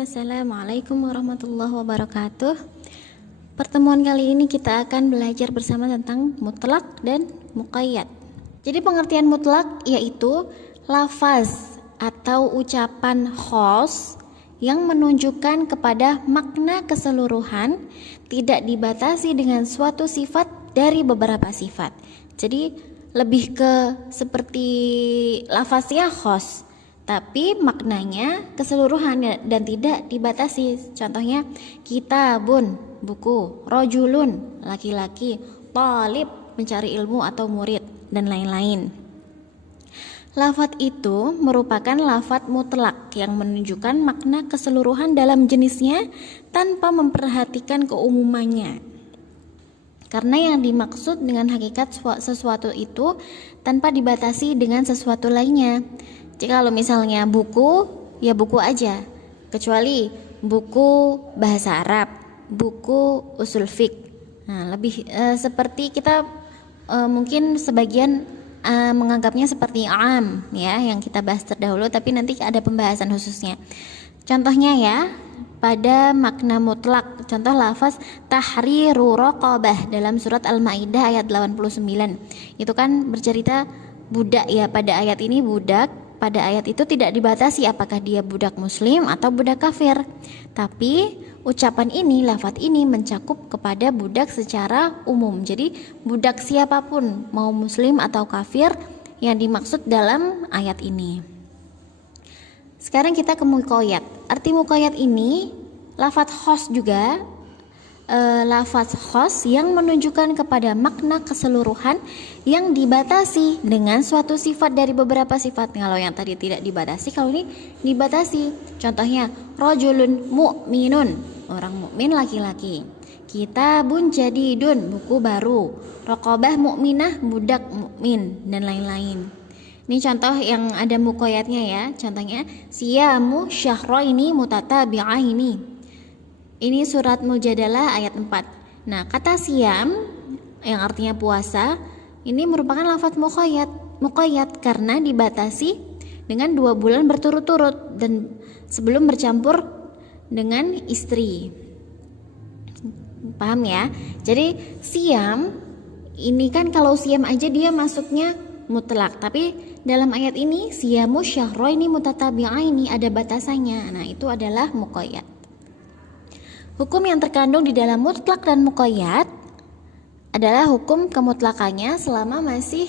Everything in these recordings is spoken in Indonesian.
Assalamualaikum warahmatullahi wabarakatuh. Pertemuan kali ini kita akan belajar bersama tentang mutlak dan muqayyad. Jadi pengertian mutlak yaitu lafaz atau ucapan khos yang menunjukkan kepada makna keseluruhan, tidak dibatasi dengan suatu sifat dari beberapa sifat. Jadi lebih ke seperti lafaznya khos, tapi maknanya keseluruhan dan tidak dibatasi. Contohnya kitabun, buku, rojulun, laki-laki, talib, mencari ilmu atau murid, dan lain-lain. Lafaz itu merupakan lafaz mutlak yang menunjukkan makna keseluruhan dalam jenisnya tanpa memperhatikan keumumannya. Karena yang dimaksud dengan hakikat sesuatu itu tanpa dibatasi dengan sesuatu lainnya. Jika kalau misalnya buku, ya buku aja, kecuali buku bahasa Arab, buku usul fiqh. Nah, lebih seperti kita mungkin sebagian menganggapnya seperti am ya, yang kita bahas terdahulu, tapi nanti ada pembahasan khususnya. Contohnya ya, pada makna mutlak, contoh lafaz tahriru raqabah dalam surat Al-Maidah ayat 89. Itu kan bercerita budak ya, pada ayat ini budak. Pada ayat itu tidak dibatasi apakah dia budak muslim atau budak kafir. Tapi ucapan ini, lafaz ini mencakup kepada budak secara umum. Jadi budak siapapun, mau muslim atau kafir, yang dimaksud dalam ayat ini. Sekarang kita ke muqayyad. Arti muqayyad ini lafaz khos juga, lafaz khos yang menunjukkan kepada makna keseluruhan yang dibatasi dengan suatu sifat dari beberapa sifat. Kalau yang tadi tidak dibatasi, kalau ini dibatasi. Contohnya rajulun mu'minun, orang mukmin laki-laki. Kitabun jadidun, buku baru. Raqabah mu'minah, budak mukmin, dan lain-lain. Ini contoh yang ada muqayyadnya ya. Contohnya siyamu syahraini mutatabi'aini. Ini surat Mujadalah ayat 4. Nah, kata siyam yang artinya puasa ini merupakan lafaz muqayyad karena dibatasi dengan 2 bulan berturut-turut dan sebelum bercampur dengan istri. Paham ya? Jadi siyam ini kan kalau siyam aja dia masuknya mutlak, tapi dalam ayat ini siyamu syahraini mutatabi'aini ada batasannya. Nah, itu adalah muqayyad. Hukum yang terkandung di dalam mutlak dan muqayyad adalah hukum kemutlakannya selama masih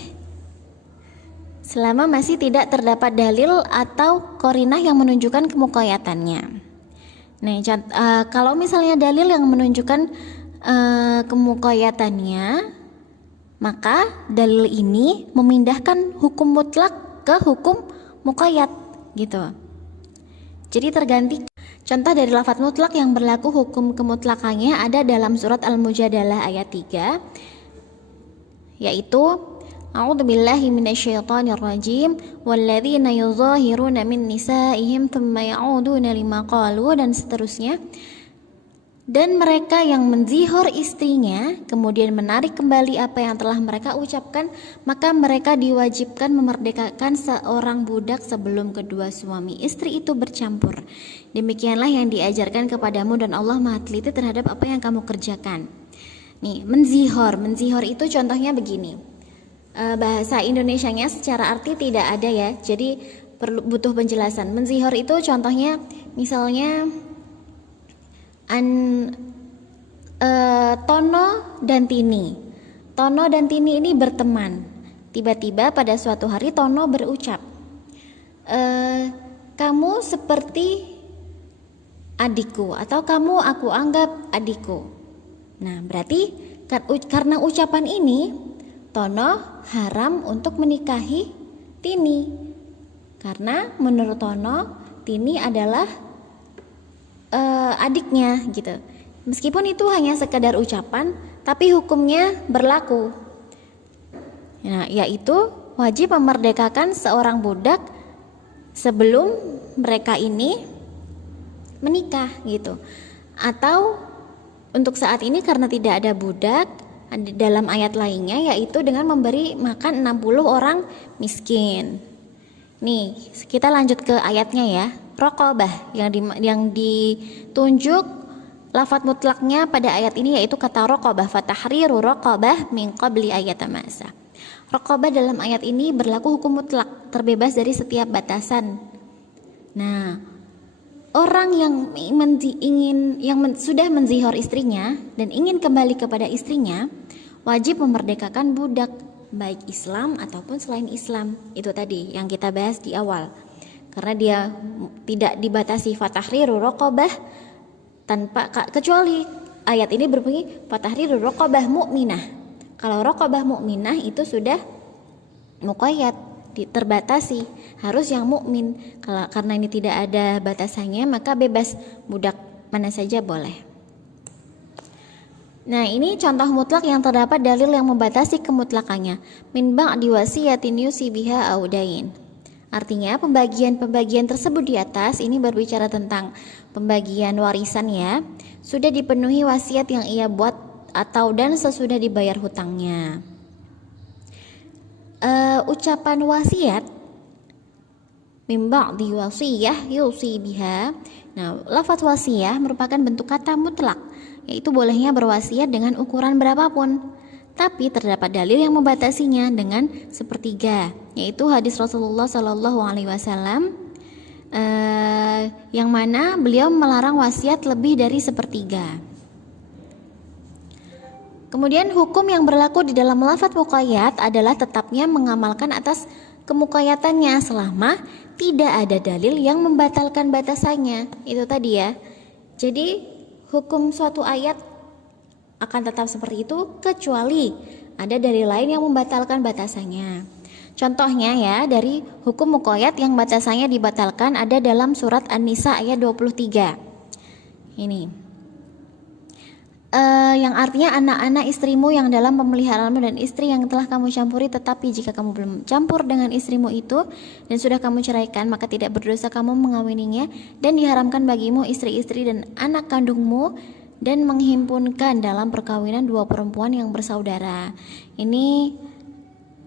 tidak terdapat dalil atau qarinah yang menunjukkan kemuqayyadannya. Nah, kalau misalnya dalil yang menunjukkan kemuqayyadannya, maka dalil ini memindahkan hukum mutlak ke hukum muqayyad gitu. Jadi terganti. Contoh dari lafaz mutlak yang berlaku hukum kemutlakannya ada dalam surat Al-Mujadalah ayat 3, yaitu a'udzubillahi minasyaitonirrajim walladzina yuzahiruna min nisaihim thumma ya'uduna lima qalu, dan seterusnya. Dan mereka yang menzihor istrinya kemudian menarik kembali apa yang telah mereka ucapkan, maka mereka diwajibkan memerdekakan seorang budak sebelum kedua suami istri itu bercampur. Demikianlah yang diajarkan kepadamu dan Allah Maha teliti terhadap apa yang kamu kerjakan. Nih, menzihor itu contohnya begini. Bahasa Indonesianya secara arti tidak ada ya, jadi butuh penjelasan. Menzihor itu contohnya misalnya Tono dan Tini. Tono dan Tini ini berteman. Tiba-tiba pada suatu hari Tono berucap, kamu seperti adikku, atau kamu aku anggap adikku. Nah, berarti karena ucapan ini Tono haram untuk menikahi Tini, karena menurut Tono Tini adalah adiknya gitu. Meskipun itu hanya sekadar ucapan, tapi hukumnya berlaku. Nah, yaitu wajib memerdekakan seorang budak sebelum mereka ini menikah gitu. Atau untuk saat ini karena tidak ada budak, dalam ayat lainnya yaitu dengan memberi makan 60 orang miskin. Nih, kita lanjut ke ayatnya ya. raqabah. Yang ditunjuk lafadz mutlaknya pada ayat ini yaitu kata raqabah, fatahriru raqabah min qabli ayatamasa. Raqabah dalam ayat ini berlaku hukum mutlak, terbebas dari setiap batasan. Nah, orang yang sudah menzihor istrinya dan ingin kembali kepada istrinya wajib memerdekakan budak, baik Islam ataupun selain Islam. Itu tadi yang kita bahas di awal. Karena dia tidak dibatasi fatahriru raqabah kecuali ayat ini berbunyi fatahriru raqabah mu'minah. Kalau raqabah mu'minah itu sudah muqayyad, terbatasi, harus yang mukmin. Karena ini tidak ada batasannya, maka bebas, budak mana saja boleh. Nah, ini contoh mutlak yang terdapat dalil yang membatasi kemutlakannya. Min ba'di wasiyatin yusi biha audain. Artinya pembagian tersebut di atas ini berbicara tentang pembagian warisan ya. Sudah dipenuhi wasiat yang ia buat dan sesudah dibayar hutangnya. Ucapan wasiat min ba'di wasiyah yusi biha. Nah, lafaz wasiyah merupakan bentuk kata mutlak, yaitu bolehnya berwasiat dengan ukuran berapapun. Tapi terdapat dalil yang membatasinya dengan sepertiga, yaitu hadis Rasulullah Shallallahu Alaihi Wasallam yang mana beliau melarang wasiat lebih dari sepertiga. Kemudian hukum yang berlaku di dalam lafadz muqayyad adalah tetapnya mengamalkan atas kemuqayyatannya selama tidak ada dalil yang membatalkan batasannya. Itu tadi ya. Jadi hukum suatu ayat akan tetap seperti itu kecuali ada dalil lain yang membatalkan batasannya. Contohnya ya, dari hukum muqayyad yang batasannya dibatalkan ada dalam surat An-Nisa ayat 23. Ini yang artinya anak-anak istrimu yang dalam pemeliharaanmu dan istri yang telah kamu campuri, tetapi jika kamu belum campur dengan istrimu itu dan sudah kamu ceraikan, maka tidak berdosa kamu mengawininya, dan diharamkan bagimu istri-istri dan anak kandungmu dan menghimpunkan dalam perkawinan dua perempuan yang bersaudara. Ini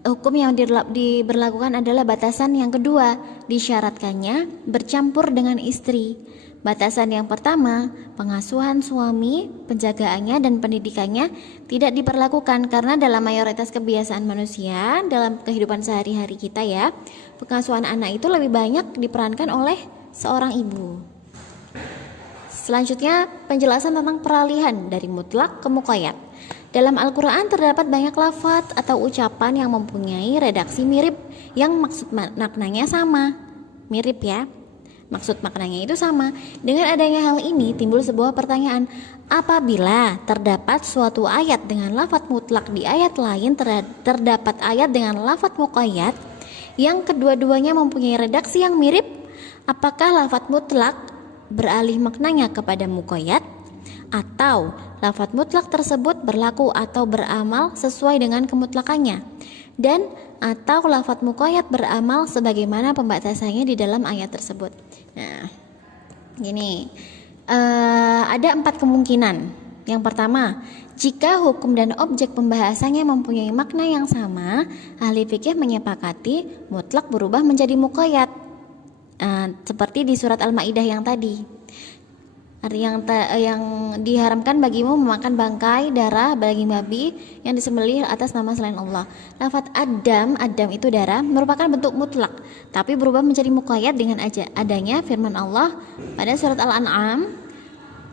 hukum yang diberlakukan adalah batasan yang kedua, disyaratkannya bercampur dengan istri. Batasan yang pertama, pengasuhan suami, penjagaannya dan pendidikannya tidak diperlakukan karena dalam mayoritas kebiasaan manusia dalam kehidupan sehari-hari kita ya, pengasuhan anak itu lebih banyak diperankan oleh seorang ibu. Selanjutnya, penjelasan tentang peralihan dari mutlak ke muqayyad. Dalam Al-Quran terdapat banyak lafaz atau ucapan yang mempunyai redaksi mirip yang maksud maknanya sama. Mirip ya. Maksud maknanya itu sama. Dengan adanya hal ini timbul sebuah pertanyaan, apabila terdapat suatu ayat dengan lafadz mutlak di ayat lain terdapat ayat dengan lafadz muqayyad yang kedua-duanya mempunyai redaksi yang mirip, apakah lafadz mutlak beralih maknanya kepada muqayyad atau lafadz mutlak tersebut berlaku atau beramal sesuai dengan kemutlakannya, dan atau lafadz muqayyad beramal sebagaimana pembatasannya di dalam ayat tersebut. Nah, gini, ada 4 kemungkinan. Yang pertama, jika hukum dan objek pembahasannya mempunyai makna yang sama, ahli fikih menyepakati mutlak berubah menjadi muqayyad, seperti di surat Al-Maidah yang tadi. Yang diharamkan bagimu memakan bangkai darah daging babi yang disembelih atas nama selain Allah. Lafaz adam itu darah merupakan bentuk mutlak, tapi berubah menjadi muqayyad dengan adanya firman Allah pada surat Al-An'am,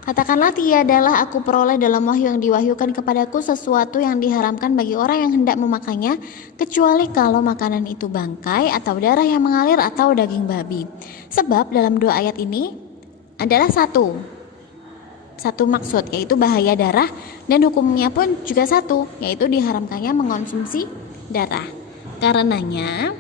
katakanlah tiadalah aku peroleh dalam wahyu yang diwahyukan kepadaku sesuatu yang diharamkan bagi orang yang hendak memakannya, kecuali kalau makanan itu bangkai atau darah yang mengalir atau daging babi. Sebab dalam 2 ayat ini adalah satu maksud, yaitu bahaya darah, dan hukumnya pun juga satu, yaitu diharamkannya mengonsumsi darah. Karenanya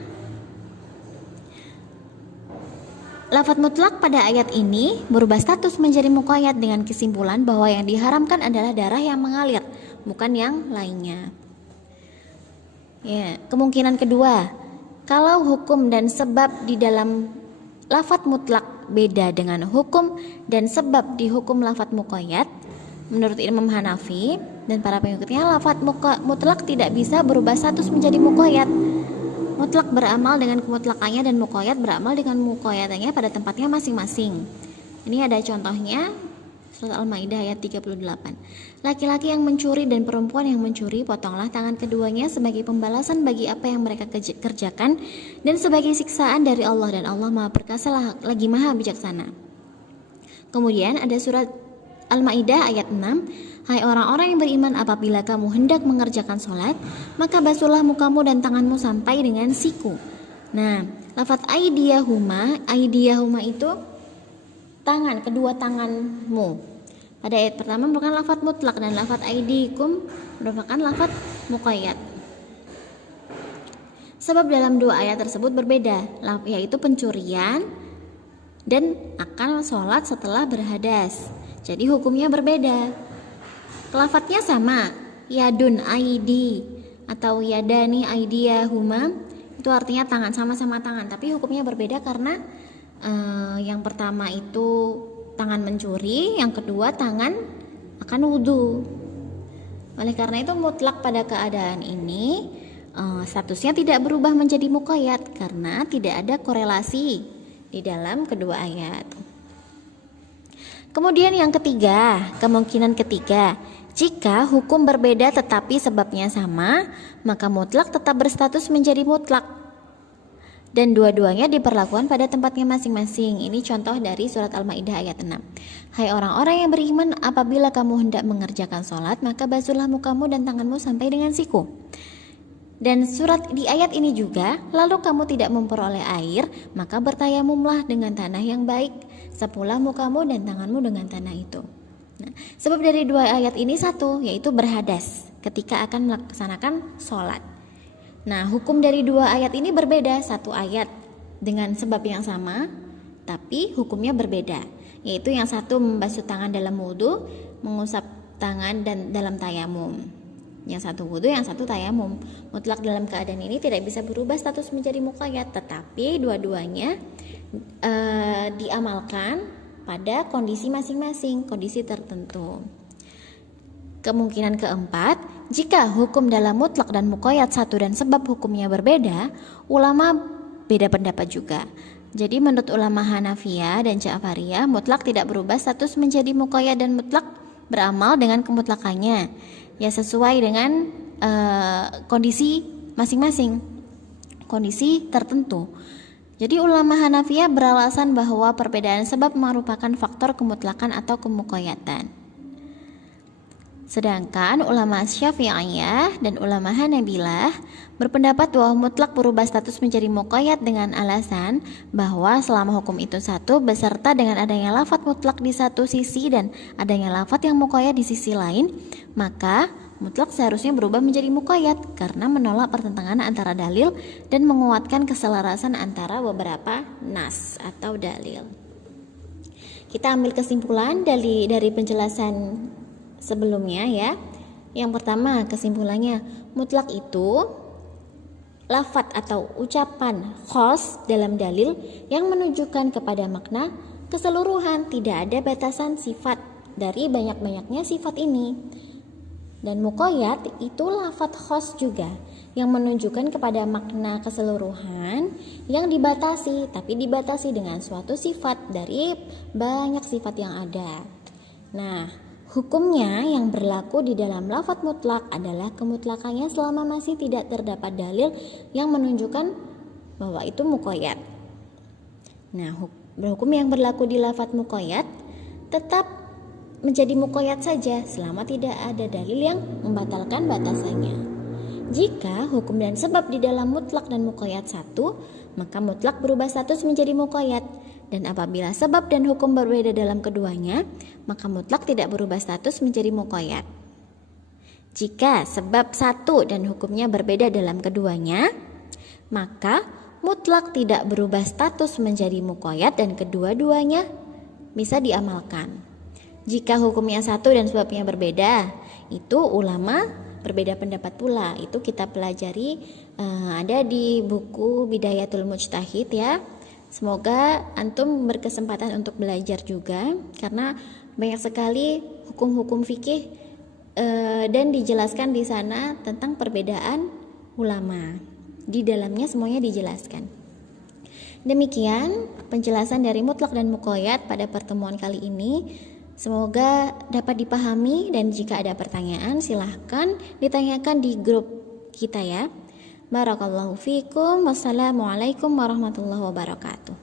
lafadz mutlak pada ayat ini berubah status menjadi muqayyad dengan kesimpulan bahwa yang diharamkan adalah darah yang mengalir, bukan yang lainnya. Ya, kemungkinan kedua, kalau hukum dan sebab di dalam lafadz mutlak beda dengan hukum dan sebab di hukum lafadz muqayyad, menurut Imam Hanafi dan para pengikutnya, lafadz mutlak tidak bisa berubah status menjadi muqayyad. mutlak beramal dengan kemutlakannya dan muqayyad beramal dengan muqayyadannya pada tempatnya masing-masing. Ini ada contohnya surat Al-Maidah ayat 38. Laki-laki yang mencuri dan perempuan yang mencuri, potonglah tangan keduanya sebagai pembalasan bagi apa yang mereka kerjakan dan sebagai siksaan dari Allah, dan Allah Maha Perkasa lagi Maha Bijaksana. Kemudian ada surat Al-Maidah ayat 6. Hai orang-orang yang beriman, apabila kamu hendak mengerjakan sholat, maka basuhlah mukamu dan tanganmu sampai dengan siku. Nah, lafadz aidiyahuma itu tangan, kedua tanganmu. Pada ayat pertama merupakan lafadz mutlak dan lafadz aidikum merupakan lafadz muqayyad. Sebab dalam dua ayat tersebut berbeda, yaitu pencurian dan akan sholat setelah berhadas. Jadi hukumnya berbeda. Lafadznya sama, yadun aidi atau yadani aidiyahuma, itu artinya tangan, sama-sama tangan, tapi hukumnya berbeda karena yang pertama itu tangan mencuri, yang kedua tangan akan wudhu. Oleh karena itu mutlak pada keadaan ini statusnya tidak berubah menjadi muqayyad karena tidak ada korelasi di dalam kedua ayat. Kemudian yang ketiga, kemungkinan ketiga, jika hukum berbeda tetapi sebabnya sama, maka mutlak tetap berstatus menjadi mutlak dan dua-duanya diperlakukan pada tempatnya masing-masing. Ini contoh dari surat Al-Maidah ayat 6. Hai orang-orang yang beriman, apabila kamu hendak mengerjakan sholat, maka basuhlah mukamu dan tanganmu sampai dengan siku. Dan surat di ayat ini juga, lalu kamu tidak memperoleh air, maka bertayamumlah dengan tanah yang baik, sapulah mukamu dan tanganmu dengan tanah itu. Nah, sebab dari dua ayat ini satu, yaitu berhadas ketika akan melaksanakan sholat. Nah, hukum dari dua ayat ini berbeda. Satu ayat dengan sebab yang sama, tapi hukumnya berbeda. Yaitu yang satu membasuh tangan dalam wudhu, mengusap tangan dan dalam tayamum. Yang satu wudhu, yang satu tayamum. Mutlak dalam keadaan ini tidak bisa berubah status menjadi muqayyad, tetapi dua-duanya diamalkan pada kondisi masing-masing, kondisi tertentu. Kemungkinan keempat, jika hukum dalam mutlak dan muqayyad satu dan sebab hukumnya berbeda, ulama beda pendapat juga. Jadi menurut ulama Hanafiyah dan Ja'fariyah, mutlak tidak berubah status menjadi muqayyad dan mutlak beramal dengan kemutlakannya, ya sesuai dengan kondisi masing-masing, kondisi tertentu. Jadi ulama Hanafiyah beralasan bahwa perbedaan sebab merupakan faktor kemutlakan atau kemuqayyatan. Sedangkan ulama Syafi'iyah dan ulama Hanabilah berpendapat bahwa mutlak berubah status menjadi muqayyad dengan alasan bahwa selama hukum itu satu beserta dengan adanya lafadz mutlak di satu sisi dan adanya lafadz yang muqayyad di sisi lain, maka mutlak seharusnya berubah menjadi muqayyad karena menolak pertentangan antara dalil dan menguatkan keselarasan antara beberapa nas atau dalil. Kita ambil kesimpulan dari penjelasan sebelumnya ya. Yang pertama, kesimpulannya, mutlak itu lafadz atau ucapan khos dalam dalil yang menunjukkan kepada makna keseluruhan, tidak ada batasan sifat dari banyak-banyaknya sifat ini. Dan muqayyad itu lafadz khos juga yang menunjukkan kepada makna keseluruhan yang dibatasi, tapi dibatasi dengan suatu sifat dari banyak sifat yang ada. Nah, hukumnya yang berlaku di dalam lafadz mutlak adalah kemutlakannya selama masih tidak terdapat dalil yang menunjukkan bahwa itu muqayyad. Nah, hukum yang berlaku di lafadz muqayyad tetap menjadi muqayyad saja selama tidak ada dalil yang membatalkan batasannya. Jika hukum dan sebab di dalam mutlak dan muqayyad satu, maka mutlak berubah status menjadi muqayyad. Dan apabila sebab dan hukum berbeda dalam keduanya, maka mutlak tidak berubah status menjadi muqayyad. Jika sebab satu dan hukumnya berbeda dalam keduanya, maka mutlak tidak berubah status menjadi muqayyad dan kedua-duanya bisa diamalkan. Jika hukumnya satu dan sebabnya berbeda, itu ulama berbeda pendapat pula. Itu kita pelajari ada di buku Bidayatul Mujtahid ya. Semoga antum berkesempatan untuk belajar juga, karena banyak sekali hukum-hukum fikih dan dijelaskan di sana tentang perbedaan ulama. Di dalamnya semuanya dijelaskan. Demikian penjelasan dari mutlak dan muqayyad pada pertemuan kali ini. Semoga dapat dipahami, dan jika ada pertanyaan silahkan ditanyakan di grup kita ya. Barakallahu fikum. Wassalamualaikum warahmatullahi wabarakatuh.